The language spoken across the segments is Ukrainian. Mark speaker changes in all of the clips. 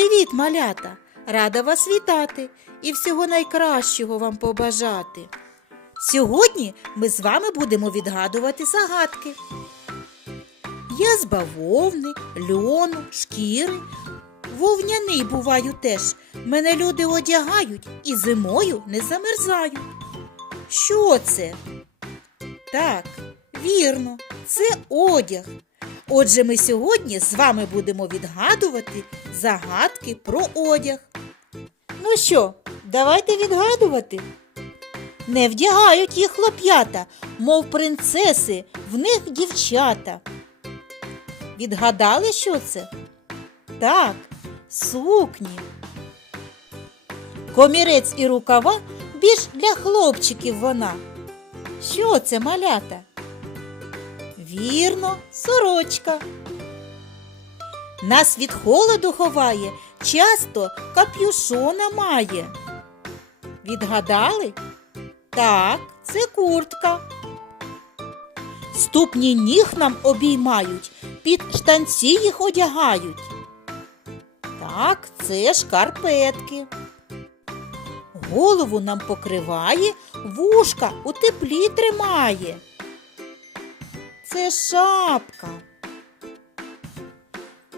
Speaker 1: Привіт, малята! Рада вас вітати і всього найкращого вам побажати. Сьогодні ми з вами будемо відгадувати загадки. Я з бавовни, льону, шкіри. Вовняний буваю теж. Мене люди одягають і зимою не замерзають. Що це? Так, вірно, це одяг. Отже, ми сьогодні з вами будемо відгадувати загадки про одяг. Ну що, давайте відгадувати. Не вдягають їх хлоп'ята, мов принцеси, в них дівчата. Відгадали, що це? Так, сукні. Комірець і рукава більш для хлопчиків вона. Що це малята? Вірно, сорочка. Нас від холоду ховає, часто капюшона має. Відгадали? Так, це куртка. Ступні ніг нам обіймають, під штанці їх одягають. Так, це шкарпетки. Голову нам покриває, вушка у теплі тримає. Це шапка.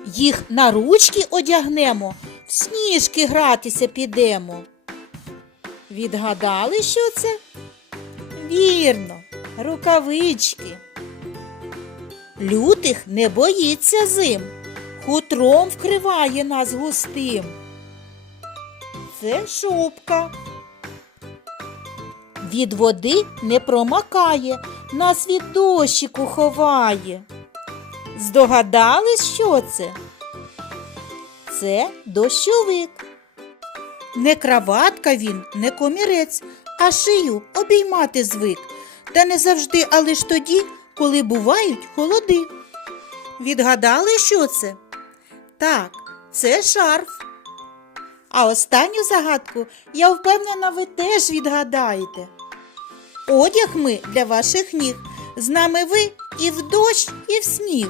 Speaker 1: Їх на ручки одягнемо, в сніжки гратися підемо. Відгадали, що це? Вірно, рукавички. Лютих не боїться зим, хутром вкриває нас густим. Це шубка. Від води не промакає, нас від дощику ховає. Здогадались, що це? Це дощовик. Не краватка він, не комірець, а шию обіймати звик. Та не завжди, а лиш тоді, коли бувають холоди. Відгадали, що це? Так, це шарф. А останню загадку, я впевнена, ви теж відгадаєте. Одяг ми для ваших ніг. З нами ви і в дощ, і в сніг.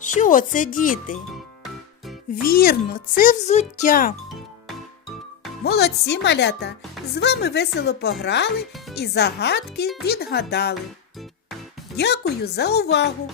Speaker 1: Що це, діти? Вірно, це взуття. Молодці малята, з вами весело пограли і загадки відгадали. Дякую за увагу!